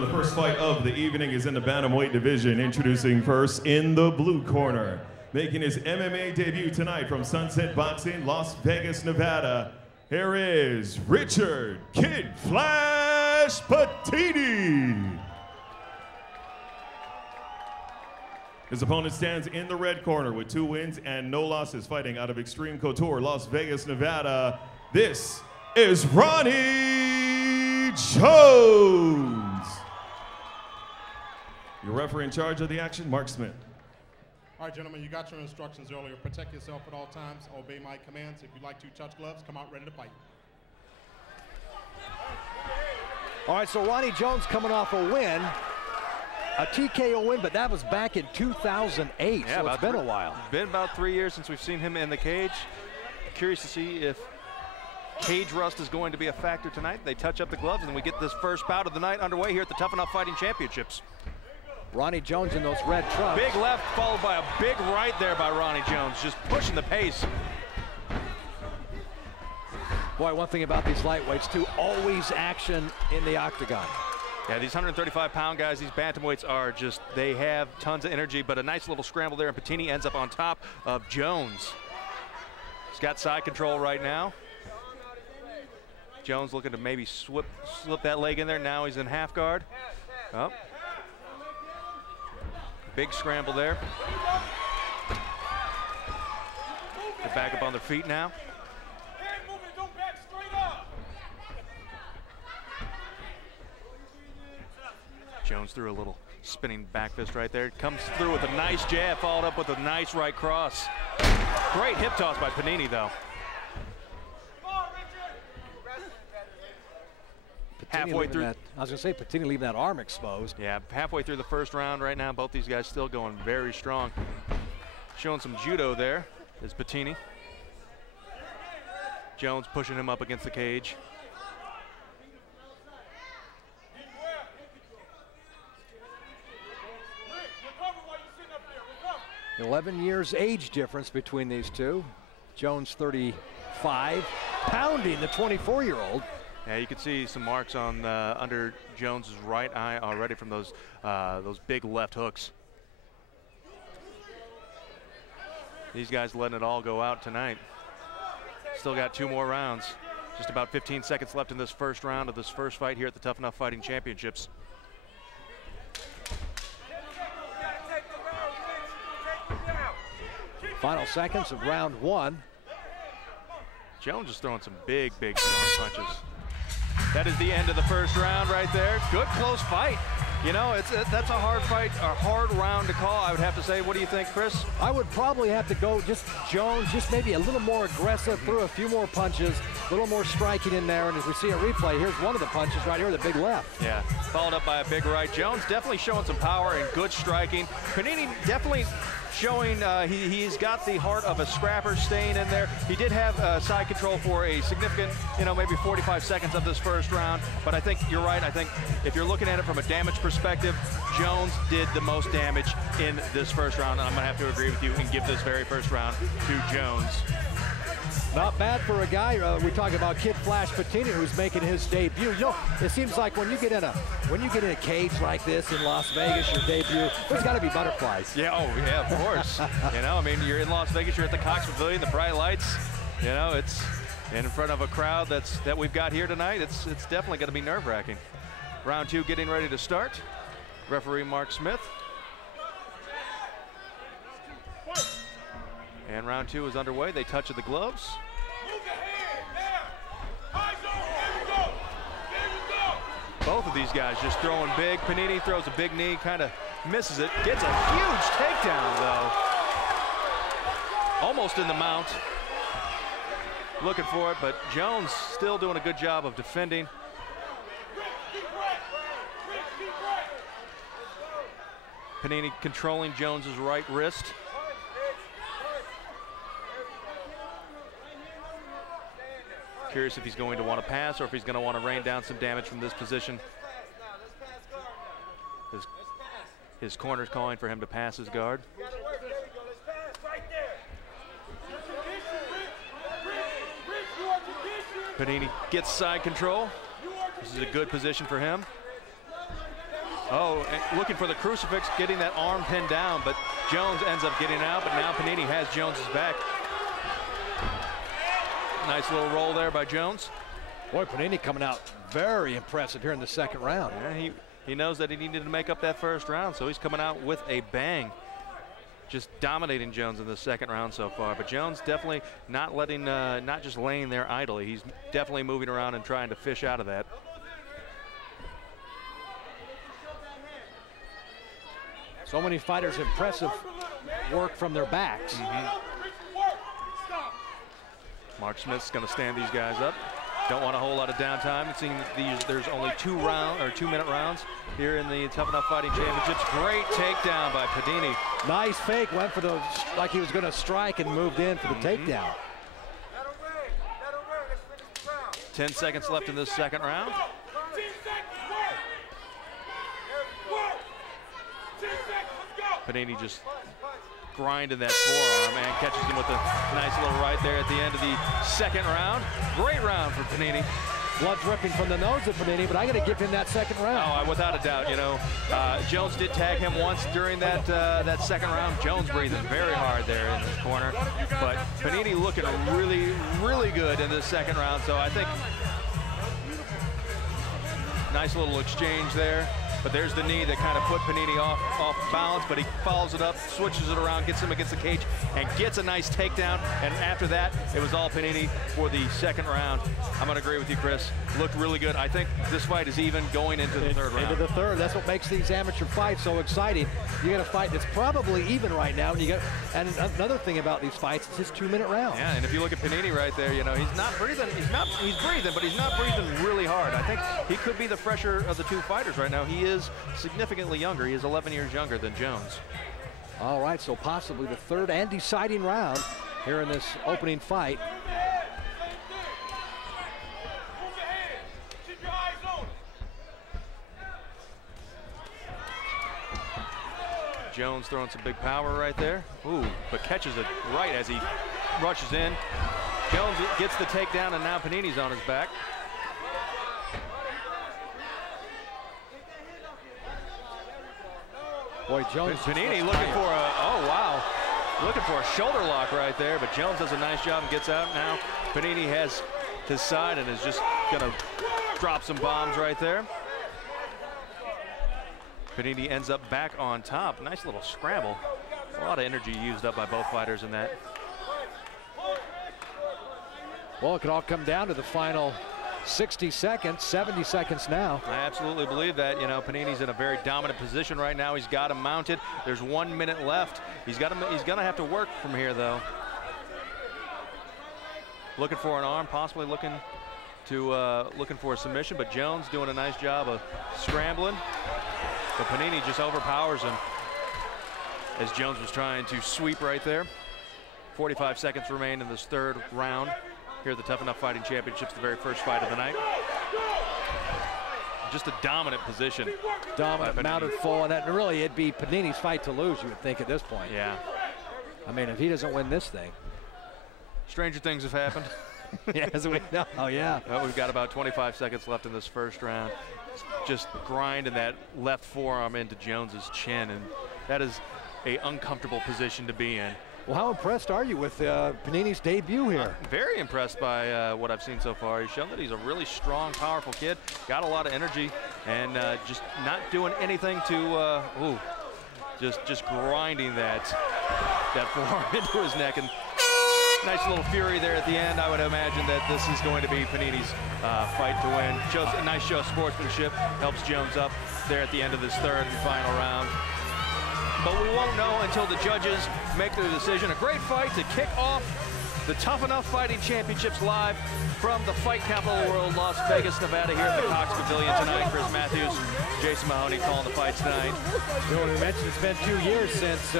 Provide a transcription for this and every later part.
The first fight of the evening is in the bantamweight division. Introducing first in the blue corner, making his MMA debut tonight from Sunset Boxing, Las Vegas, Nevada. Here is Richard Kid Flash Patini. His opponent stands in the red corner with 2 wins and no losses, fighting out of Extreme Couture, Las Vegas, Nevada. This is Ronnie Jones. Your referee in charge of the action, Mark Smith. All right, gentlemen, you got your instructions earlier. Protect yourself at all times. Obey my commands. If you'd like to touch gloves, come out ready to fight. All right, so Ronnie Jones coming off a win, a TKO win, but that was back in 2008, yeah, so it's been a while. It's been about 3 years since we've seen him in the cage. Curious to see if cage rust is going to be a factor tonight. They touch up the gloves, and we get this first bout of the night underway here at the Tuff-N-Uff Fighting Championships. Ronnie Jones in those red trunks. Big left followed by a big right there by Ronnie Jones, just pushing the pace. Boy, one thing about these lightweights too, always action in the octagon. Yeah, these 135-pound guys, these bantamweights are just, they have tons of energy, but a nice little scramble there, and Patini ends up on top of Jones. He's got side control right now. Jones looking to maybe slip that leg in there. Now he's in half guard. Oh. Big scramble there. Get back up on their feet now. Jones threw a little spinning back fist right there. Comes through with a nice jab, followed up with a nice right cross. Great hip toss by Patini, though. Halfway through. I was going to say, Patini leaving that arm exposed. Yeah, halfway through the first round right now. Both these guys still going very strong. Showing some judo there is Patini. Jones pushing him up against the cage. Rick, 11 years age difference between these two. Jones 35, pounding the 24-year-old. Yeah, you can see some marks on under Jones's right eye already from those big left hooks. These guys letting it all go out tonight. Still got 2 more rounds. Just about 15 seconds left in this first round of this first fight here at the Tuff-N-Uff Fighting Championships. Final seconds of round 1. Jones is throwing some big strong punches. That is the end of the first round right there. Good close fight. You know, that's a hard fight, a hard round to call, I would have to say. What do you think, Chris? I would probably have to go just Jones, just maybe a little more aggressive, threw a few more punches, a little more striking in there. And as we see a replay, here's one of the punches right here, the big left. Yeah, followed up by a big right. Jones definitely showing some power and good striking. Patini definitely showing he's got the heart of a scrapper staying in there. He did have side control for a significant, maybe 45 seconds of this first round, but I think you're right. I think if you're looking at it from a damage perspective, Jones did the most damage in this first round, and I'm gonna have to agree with you and give this very first round to Jones. Not bad for a guy. We're talking about Kid Flash Patini, who's making his debut. It seems like when you get in a cage like this in Las Vegas, your debut, there's got to be butterflies. Yeah, of course. I mean, you're in Las Vegas, you're at the Cox Pavilion, the bright lights. It's in front of a crowd that we've got here tonight. It's definitely going to be nerve-wracking. Round 2 getting ready to start. Referee Mark Smith. And round 2 is underway. They touch of the gloves. Both of these guys just throwing big. Patini throws a big knee, kind of misses it. Gets a huge takedown, though. Almost in the mount. Looking for it, but Jones still doing a good job of defending. Patini controlling Jones's right wrist. Curious if he's going to want to pass or if he's going to want to rain down some damage from this position. His corner's calling for him to pass his guard. Patini gets side control. This is a good position for him. Oh, and looking for the crucifix, getting that arm pinned down, but Jones ends up getting out, but now Patini has Jones's back. Nice little roll there by Jones. Boy, Patini coming out very impressive here in the second round. Yeah, he knows that he needed to make up that first round, so he's coming out with a bang. Just dominating Jones in the second round so far. But Jones definitely not letting, not just laying there idly. He's definitely moving around and trying to fish out of that. So many fighters, impressive work from their backs. Mark Smith's going to stand these guys up. Don't want a whole lot of downtime. Seeing there's only 2-minute rounds here in the Tuff-N-Uff Fighting Championships. Great takedown by Patini. Nice fake, went for the, like he was going to strike and moved in for the takedown. 10 seconds left in this second round. Patini just grinding that forearm and catches him with a nice little right there at the end of the second round. Great round for Patini. Blood dripping from the nose of Patini, but I got to give him that second round. Oh, without a doubt. You know, Jones did tag him once during that that second round. Jones breathing very hard there in this corner, but Patini looking really, really good in this second round. So I think nice little exchange there. But there's the knee that kind of put Patini off balance, but he follows it up, switches it around, gets him against the cage, and gets a nice takedown. And after that, it was all Patini for the second round. I'm going to agree with you, Chris. Looked really good. I think this fight is even going into the third round. Into the third. That's what makes these amateur fights so exciting. You got a fight that's probably even right now, and another thing about these fights, it's just 2-minute rounds. Yeah, and if you look at Patini right there, you know, he's not breathing. He's breathing, but he's not breathing really hard. I think he could be the fresher of the two fighters right now. He is significantly younger. He is 11 years younger than Jones. All right, so possibly the third and deciding round here in this opening fight. Jones throwing some big power right there. Ooh, but catches it right as he rushes in. Jones gets the takedown, and now Panini's on his back. Boy, Jones. Patini looking for a, oh wow, looking for a shoulder lock right there, but Jones does a nice job and gets out. Now Patini has his side and is just gonna drop some bombs right there. Patini ends up back on top. Nice little scramble. A lot of energy used up by both fighters in that. Well, it could all come down to the final 60 seconds, 70 seconds now. I absolutely believe that. You know, Panini's in a very dominant position right now. He's got him mounted. There's 1 minute left. He's gonna have to work from here though. Looking for an arm, possibly looking for a submission, but Jones doing a nice job of scrambling. But Patini just overpowers him as Jones was trying to sweep right there. 45 seconds remain in this third round here at the Tuff-N-Uff Fighting Championships, the very first fight of the night. Just a dominant position. Dominant, mounted full, and that really it'd be Panini's fight to lose, you would think, at this point. Yeah. I mean, if he doesn't win this thing. Stranger things have happened. Yes, we know. Oh, yeah. Well, we've got about 25 seconds left in this first round. Just grinding that left forearm into Jones's chin, and that is an uncomfortable position to be in. Well, how impressed are you with Panini's debut here? Very impressed by what I've seen so far. He's shown that he's a really strong, powerful kid, got a lot of energy, and just not doing anything to, just grinding that forearm into his neck. And nice little fury there at the end. I would imagine that this is going to be Panini's fight to win. Shows a nice show of sportsmanship, helps Jones up there at the end of this third and final round. But we won't know until the judges make their decision. A great fight to kick off the Tuff-N-Uff Fighting Championships live from the fight capital of the world, Las Vegas, Nevada, here at the Cox Pavilion tonight. Chris Matthews, Jason Mahoney calling the fights tonight. You know, we mentioned it's been 2 years since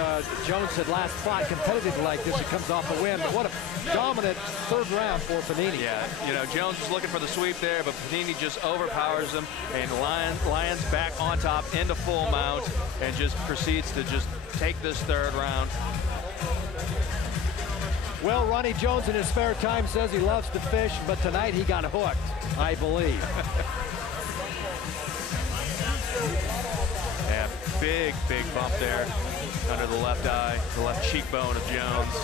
Jones had last fought competitively like this. It comes off a win, but what a dominant third round for Patini. Yeah, you know, Jones is looking for the sweep there, but Patini just overpowers him and lands back on top into full mount and just proceeds to just take this third round. Well, Ronnie Jones in his spare time says he loves to fish, but tonight he got hooked, I believe. big bump there under the left eye, the left cheekbone of Jones.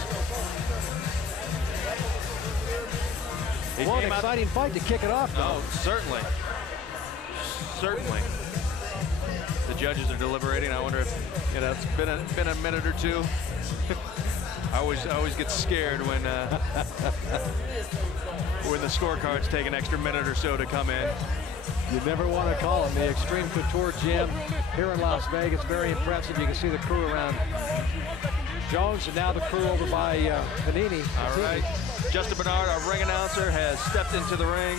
What an exciting fight to kick it off, though. Oh, certainly. Certainly. The judges are deliberating. I wonder if, you know, it's been a minute or two. I always get scared when the scorecards take an extra minute or so to come in. You never want to call them. The Extreme Couture Gym here in Las Vegas, very impressive. You can see the crew around Jones, and now the crew over by Patini. All right, Justin Bernard, our ring announcer, has stepped into the ring.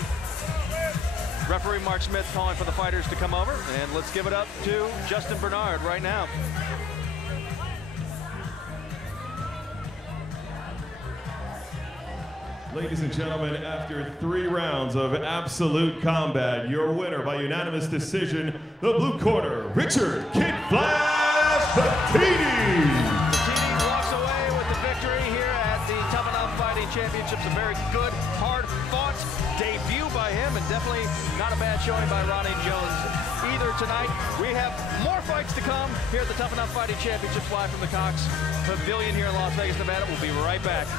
Referee Mark Smith calling for the fighters to come over, and let's give it up to Justin Bernard right now. Ladies and gentlemen, after 3 rounds of absolute combat, your winner by unanimous decision, the blue corner, Richard Kid Flash Patini. Patini walks away with the victory here at the Tuff-N-Uff Fighting Championships. A very good, hard-fought debut by him, and definitely not a bad showing by Ronnie Jones either tonight. We have more fights to come here at the Tuff-N-Uff Fighting Championships live from the Cox Pavilion here in Las Vegas, Nevada. We'll be right back.